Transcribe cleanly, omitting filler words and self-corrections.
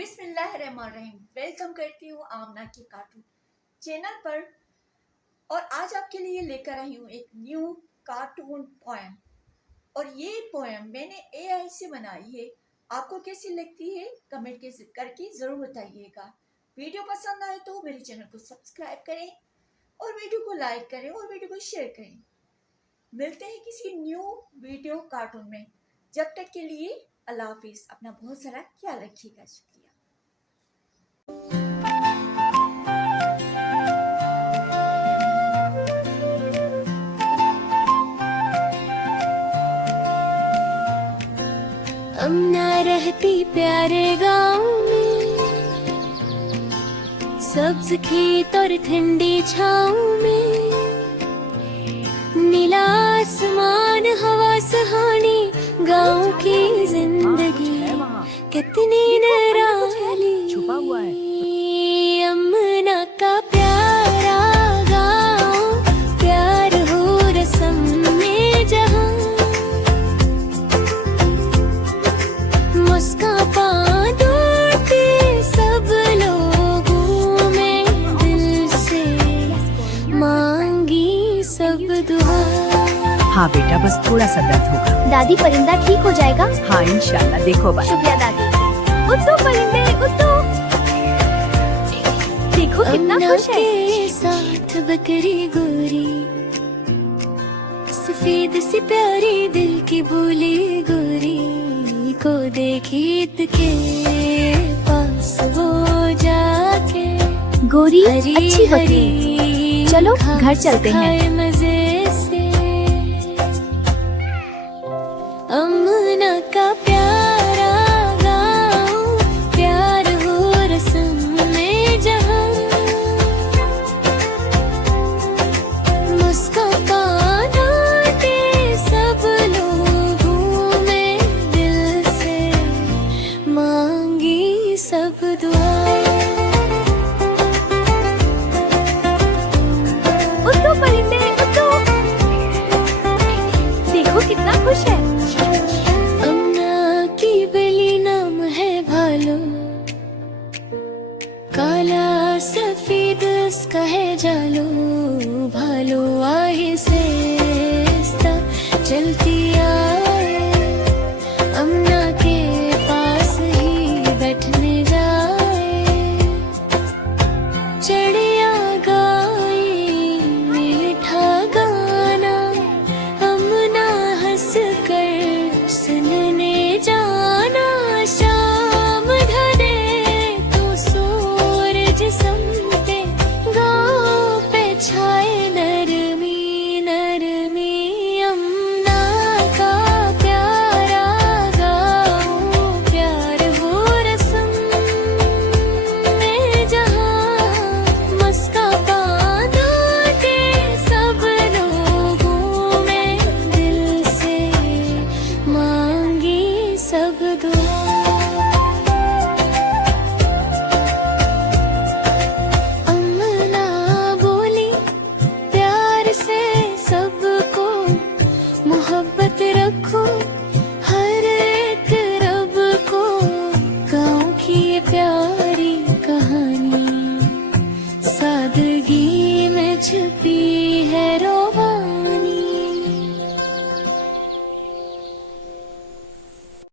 बिस्मिल्लाहिर्रहमानिर्रहीम। वेलकम करती हूँ आमना की कार्टून चैनल पर। और आज आपके लिए लेकर आई हूँ एक न्यू कार्टून पोएम। और ये पोएम मैंने एआई से बनाई है। आपको कैसी लगती है कमेंट करके ज़रूर बताइएगा। वीडियो पसंद आए तो मेरे चैनल को सब्सक्राइब करें और वीडियो को लाइक करें और वीडियो को शेयर करें। मिलते हैं किसी न्यू वीडियो कार्टून में। जब तक के लिए अल्लाह हाफिज़। अपना बहुत सारा ख्याल रखिएगा। शुक्रिया। अम्ना रहती प्यारे गांव में, सब्ज खेत और ठंडी छाँव में, नीला आसमान हवा सुहानी, गांव की जिंदगी कितनी निराली। छुपा हुआ है। अम्ना का प्यारा गांव, प्यार हो रस्म में जहां, मुस्कान दौड़ते सब लोगों में, दिल से मांगी सब दुआ। हाँ बेटा, बस थोड़ा सा दर्द होगा। दादी परिंदा ठीक हो जाएगा? हाँ इंशाल्लाह। देखो बात। शुक्रिया दादी। उठो परिंदे उठो। देखो कितना खुश है। के साथ बकरी गोरी, सफेद सी प्यारी दिल की बोली गोरी, को देखी ईद के पास वो जाके, गोरी हरी अच्छी बकरी। हरी चलो घर चलते हैं। खाए मजे से। अम्ना का प्यारा गाँव, प्यार हो रस्म में जहां, मुस्कान आते सब लोगों में, दिल से मांगी सब दुआ। उठो परिंदे उठो। देखो कितना खुश है। अम्ना की बेली नाम है भालो, काला सफेद उसका है जालो, भालो आहिस्ता चलती आए, अम्ना के पास ही बैठने जाए, चिड़िया गाई मीठा गाना, अम्ना हंस कर सुनने जाना, शाम ढले तो सूरज समते, गाँव पे छाए नरमी नरमी। अम्ना का प्यारा गाँव, प्यार हो रस्म में जहां, मुस्कान आते सब लोगों में, दिल से मांगी सब दुआ।